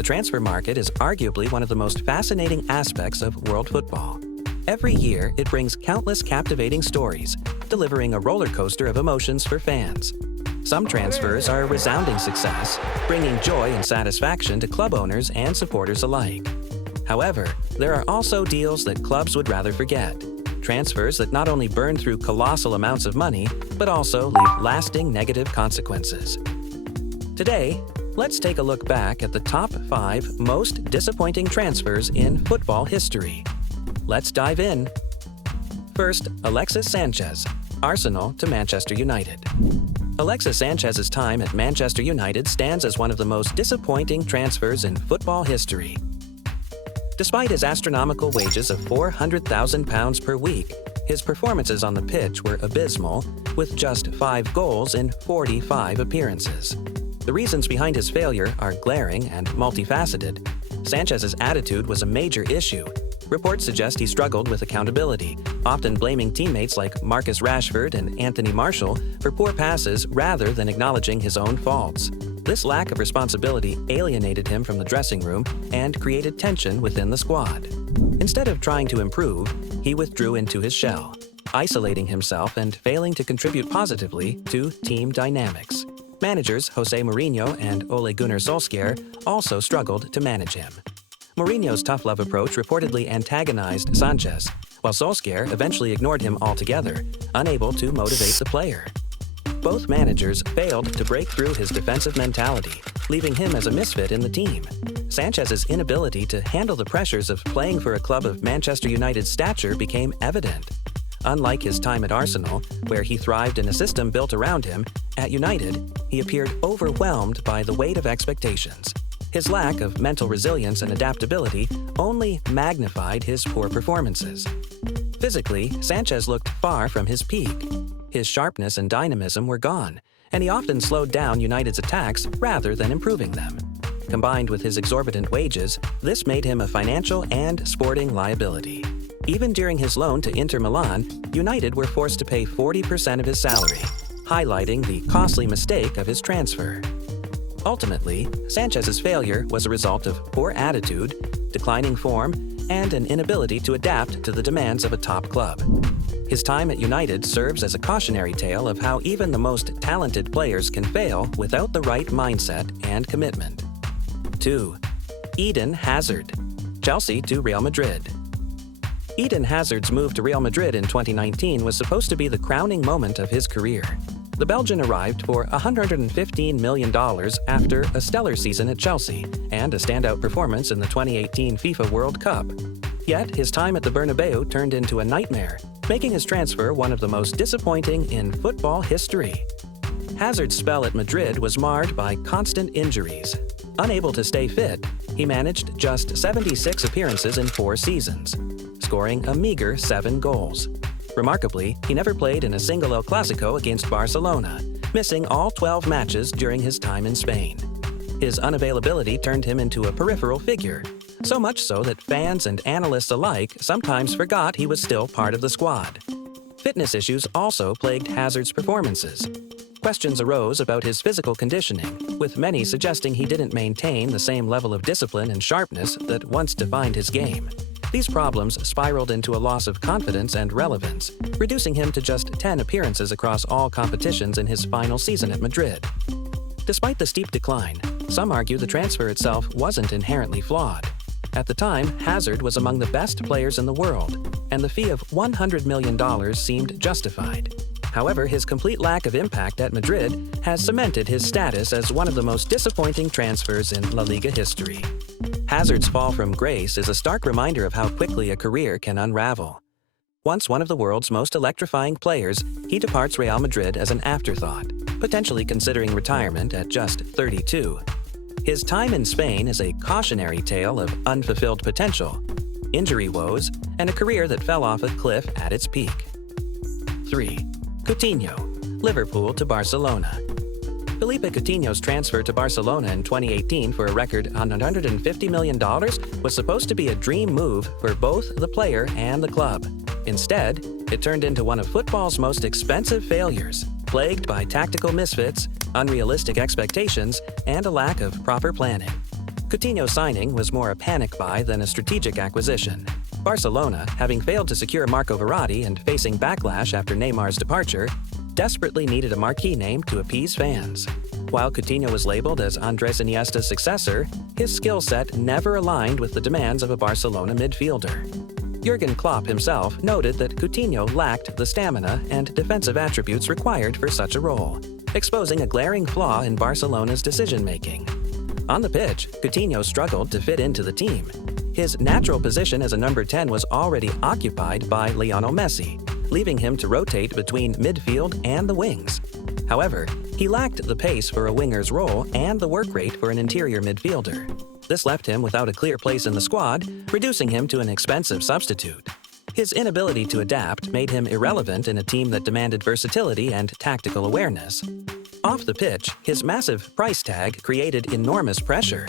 The transfer market is arguably one of the most fascinating aspects of world football. Every year, it brings countless captivating stories, delivering a roller coaster of emotions for fans. Some transfers are a resounding success, bringing joy and satisfaction to club owners and supporters alike. However, there are also deals that clubs would rather forget. Transfers that not only burn through colossal amounts of money, but also leave lasting negative consequences. Today, let's take a look back at the top 5 most disappointing transfers in football history. Let's dive in. First, Alexis Sanchez, Arsenal to Manchester United. Alexis Sanchez's time at Manchester United stands as one of the most disappointing transfers in football history. Despite his astronomical wages of £400,000 per week, his performances on the pitch were abysmal, with just 5 goals in 45 appearances. The reasons behind his failure are glaring and multifaceted. Sanchez's attitude was a major issue. Reports suggest he struggled with accountability, often blaming teammates like Marcus Rashford and Anthony Martial for poor passes rather than acknowledging his own faults. This lack of responsibility alienated him from the dressing room and created tension within the squad. Instead of trying to improve, he withdrew into his shell, isolating himself and failing to contribute positively to team dynamics. Managers Jose Mourinho and Ole Gunnar Solskjaer also struggled to manage him. Mourinho's tough-love approach reportedly antagonized Sanchez, while Solskjaer eventually ignored him altogether, unable to motivate the player. Both managers failed to break through his defensive mentality, leaving him as a misfit in the team. Sanchez's inability to handle the pressures of playing for a club of Manchester United's stature became evident. Unlike his time at Arsenal, where he thrived in a system built around him, at United, he appeared overwhelmed by the weight of expectations. His lack of mental resilience and adaptability only magnified his poor performances. Physically, Sanchez looked far from his peak. His sharpness and dynamism were gone, and he often slowed down United's attacks rather than improving them. Combined with his exorbitant wages, this made him a financial and sporting liability. Even during his loan to Inter Milan, United were forced to pay 40% of his salary, highlighting the costly mistake of his transfer. Ultimately, Sanchez's failure was a result of poor attitude, declining form, and an inability to adapt to the demands of a top club. His time at United serves as a cautionary tale of how even the most talented players can fail without the right mindset and commitment. 2. Eden Hazard, Chelsea to Real Madrid. Eden Hazard's move to Real Madrid in 2019 was supposed to be the crowning moment of his career. The Belgian arrived for $115 million after a stellar season at Chelsea and a standout performance in the 2018 FIFA World Cup. Yet, his time at the Bernabeu turned into a nightmare, making his transfer one of the most disappointing in football history. Hazard's spell at Madrid was marred by constant injuries. Unable to stay fit, he managed just 76 appearances in 4 seasons, scoring a meager 7 goals. Remarkably, he never played in a single El Clasico against Barcelona, missing all 12 matches during his time in Spain. His unavailability turned him into a peripheral figure, so much so that fans and analysts alike sometimes forgot he was still part of the squad. Fitness issues also plagued Hazard's performances. Questions arose about his physical conditioning, with many suggesting he didn't maintain the same level of discipline and sharpness that once defined his game. These problems spiraled into a loss of confidence and relevance, reducing him to just 10 appearances across all competitions in his final season at Madrid. Despite the steep decline, some argue the transfer itself wasn't inherently flawed. At the time, Hazard was among the best players in the world, and the fee of $100 million seemed justified. However, his complete lack of impact at Madrid has cemented his status as one of the most disappointing transfers in La Liga history. Hazard's fall from grace is a stark reminder of how quickly a career can unravel. Once one of the world's most electrifying players, he departs Real Madrid as an afterthought, potentially considering retirement at just 32. His time in Spain is a cautionary tale of unfulfilled potential, injury woes, and a career that fell off a cliff at its peak. 3. Coutinho, Liverpool to Barcelona. Philippe Coutinho's transfer to Barcelona in 2018 for a record $150 million was supposed to be a dream move for both the player and the club. Instead, it turned into one of football's most expensive failures, plagued by tactical misfits, unrealistic expectations, and a lack of proper planning. Coutinho's signing was more a panic buy than a strategic acquisition. Barcelona, having failed to secure Marco Verratti and facing backlash after Neymar's departure, desperately needed a marquee name to appease fans. While Coutinho was labeled as Andres Iniesta's successor, his skill set never aligned with the demands of a Barcelona midfielder. Jurgen Klopp himself noted that Coutinho lacked the stamina and defensive attributes required for such a role, exposing a glaring flaw in Barcelona's decision-making. On the pitch, Coutinho struggled to fit into the team. His natural position as a number 10 was already occupied by Lionel Messi, leaving him to rotate between midfield and the wings. However, he lacked the pace for a winger's role and the work rate for an interior midfielder. This left him without a clear place in the squad, reducing him to an expensive substitute. His inability to adapt made him irrelevant in a team that demanded versatility and tactical awareness. Off the pitch, his massive price tag created enormous pressure.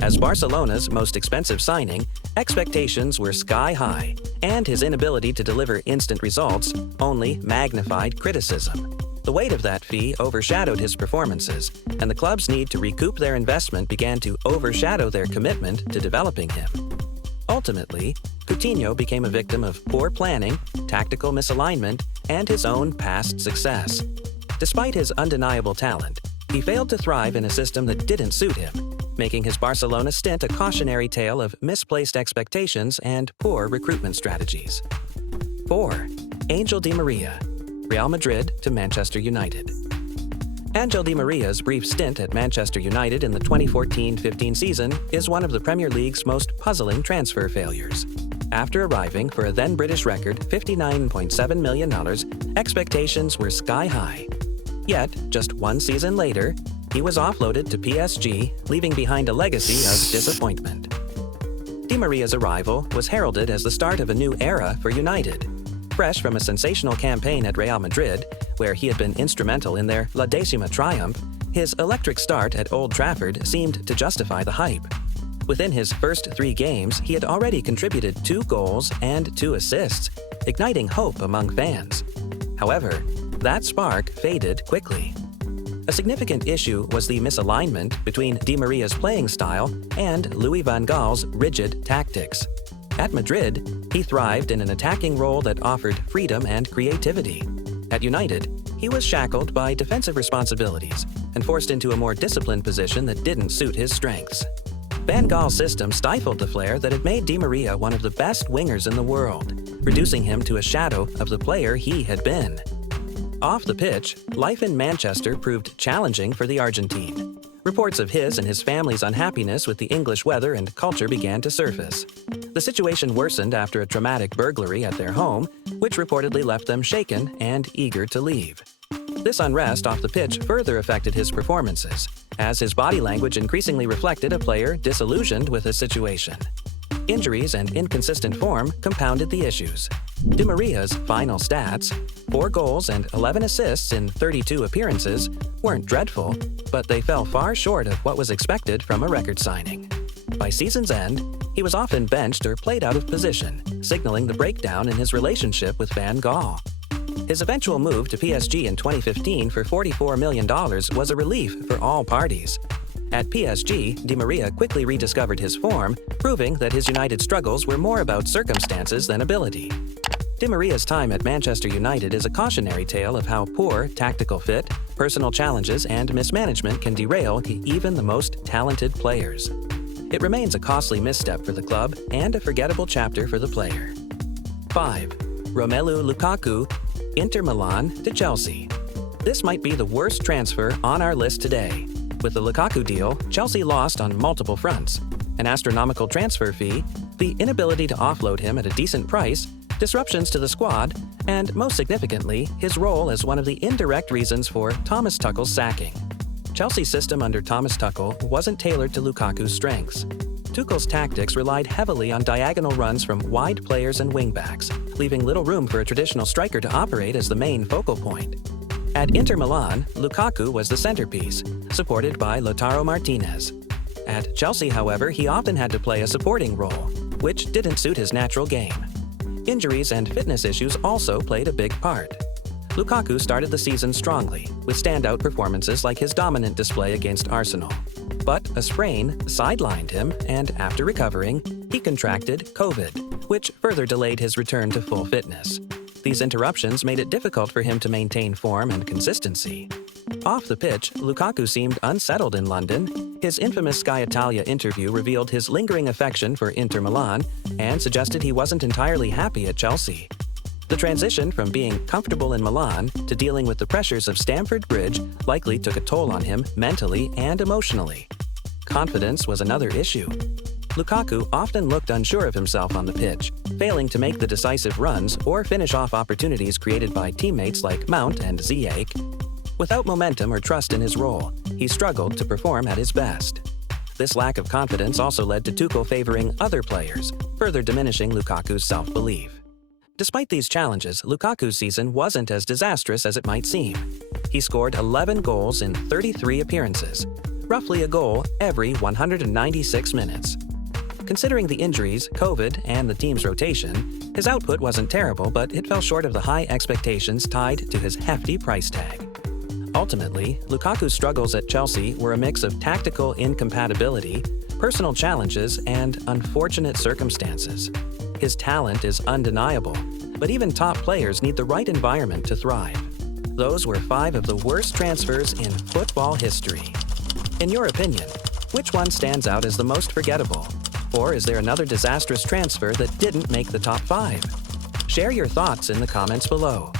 As Barcelona's most expensive signing, expectations were sky-high, and his inability to deliver instant results only magnified criticism. The weight of that fee overshadowed his performances, and the club's need to recoup their investment began to overshadow their commitment to developing him. Ultimately, Coutinho became a victim of poor planning, tactical misalignment, and his own past success. Despite his undeniable talent, he failed to thrive in a system that didn't suit him, making his Barcelona stint a cautionary tale of misplaced expectations and poor recruitment strategies. 4. Angel Di Maria, Real Madrid to Manchester United. Angel Di Maria's brief stint at Manchester United in the 2014-15 season is one of the Premier League's most puzzling transfer failures. After arriving for a then-British record $59.7 million, expectations were sky-high. Yet, just one season later, he was offloaded to PSG, leaving behind a legacy of disappointment. Di Maria's arrival was heralded as the start of a new era for United. Fresh from a sensational campaign at Real Madrid, where he had been instrumental in their La Decima triumph, his electric start at Old Trafford seemed to justify the hype. Within his first 3 games, he had already contributed 2 goals and 2 assists, igniting hope among fans. However, that spark faded quickly. A significant issue was the misalignment between Di Maria's playing style and Louis van Gaal's rigid tactics. At Madrid, he thrived in an attacking role that offered freedom and creativity. At United, he was shackled by defensive responsibilities and forced into a more disciplined position that didn't suit his strengths. Van Gaal's system stifled the flair that had made Di Maria one of the best wingers in the world, reducing him to a shadow of the player he had been. Off the pitch, life in Manchester proved challenging for the Argentine. Reports of his and his family's unhappiness with the English weather and culture began to surface. The situation worsened after a traumatic burglary at their home, which reportedly left them shaken and eager to leave. This unrest off the pitch further affected his performances, as his body language increasingly reflected a player disillusioned with his situation. Injuries and inconsistent form compounded the issues. Di Maria's final stats, 4 goals and 11 assists in 32 appearances, weren't dreadful, but they fell far short of what was expected from a record signing. By season's end, he was often benched or played out of position, signaling the breakdown in his relationship with Van Gaal. His eventual move to PSG in 2015 for $44 million was a relief for all parties. At PSG, Di Maria quickly rediscovered his form, proving that his United struggles were more about circumstances than ability. Di Maria's time at Manchester United is a cautionary tale of how poor tactical fit, personal challenges, and mismanagement can derail even the most talented players. It remains a costly misstep for the club and a forgettable chapter for the player. 5. Romelo Lukaku, Inter Milan to Chelsea. This might be the worst transfer on our list today. With the Lukaku deal, Chelsea lost on multiple fronts: an astronomical transfer fee, the inability to offload him at a decent price, disruptions to the squad, and most significantly, his role as one of the indirect reasons for Thomas Tuchel's sacking. Chelsea's system under Thomas Tuchel wasn't tailored to Lukaku's strengths. Tuchel's tactics relied heavily on diagonal runs from wide players and wingbacks, leaving little room for a traditional striker to operate as the main focal point. At Inter Milan, Lukaku was the centerpiece, supported by Lautaro Martinez. At Chelsea, however, he often had to play a supporting role, which didn't suit his natural game. Injuries and fitness issues also played a big part. Lukaku started the season strongly, with standout performances like his dominant display against Arsenal. But a sprain sidelined him, and after recovering, he contracted COVID, which further delayed his return to full fitness. These interruptions made it difficult for him to maintain form and consistency. Off the pitch, Lukaku seemed unsettled in London. His infamous Sky Italia interview revealed his lingering affection for Inter Milan and suggested he wasn't entirely happy at Chelsea. The transition from being comfortable in Milan to dealing with the pressures of Stamford Bridge likely took a toll on him mentally and emotionally. Confidence was another issue. Lukaku often looked unsure of himself on the pitch, failing to make the decisive runs or finish off opportunities created by teammates like Mount and Ziyech. Without momentum or trust in his role, he struggled to perform at his best. This lack of confidence also led to Tuchel favoring other players, further diminishing Lukaku's self-belief. Despite these challenges, Lukaku's season wasn't as disastrous as it might seem. He scored 11 goals in 33 appearances, roughly a goal every 196 minutes. Considering the injuries, COVID, and the team's rotation, his output wasn't terrible, but it fell short of the high expectations tied to his hefty price tag. Ultimately, Lukaku's struggles at Chelsea were a mix of tactical incompatibility, personal challenges, and unfortunate circumstances. His talent is undeniable, but even top players need the right environment to thrive. Those were 5 of the worst transfers in football history. In your opinion, which one stands out as the most forgettable? Or is there another disastrous transfer that didn't make the top 5? Share your thoughts in the comments below.